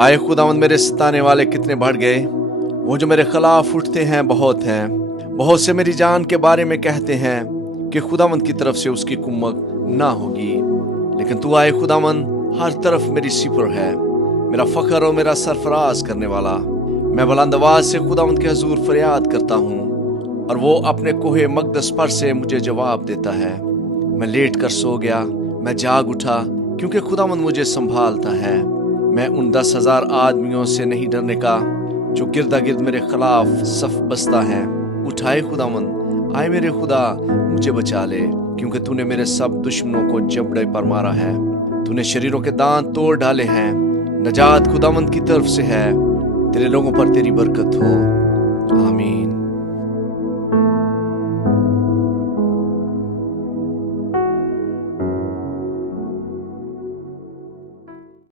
आए खुदावंद, मेरे सताने वाले कितने बढ़ गए। वो जो मेरे खिलाफ उठते हैं बहुत हैं। बहुत से मेरी जान के बारे में कहते हैं कि खुदावंद की तरफ से उसकी कुम्मक ना होगी। लेकिन तू आए खुदावंद हर तरफ मेरी सिपर है, मेरा फख्र और मेरा सरफराज करने वाला। मैं बुलंद आवाज से खुदावंद के हजूर फरियाद करता हूँ और वो अपने कोहे मकदस पर से मुझे जवाब देता है। मैं लेट कर सो गया, मैं जाग उठा क्योंकि खुदावंद मुझे संभालता है। मैं उन 10,000 आदमियों से नहीं डरने का जो गिरदा गिर्द मेरे खिलाफ सफ बसता है। उठाए खुदावंद, आए मेरे खुदा, मुझे बचा ले, क्योंकि तूने मेरे सब दुश्मनों को जबड़े पर मारा है। तूने शरीरों के दांत तोड़ डाले हैं। नजात खुदावंद की तरफ से है। तेरे लोगों पर तेरी बरकत हो। आमीन।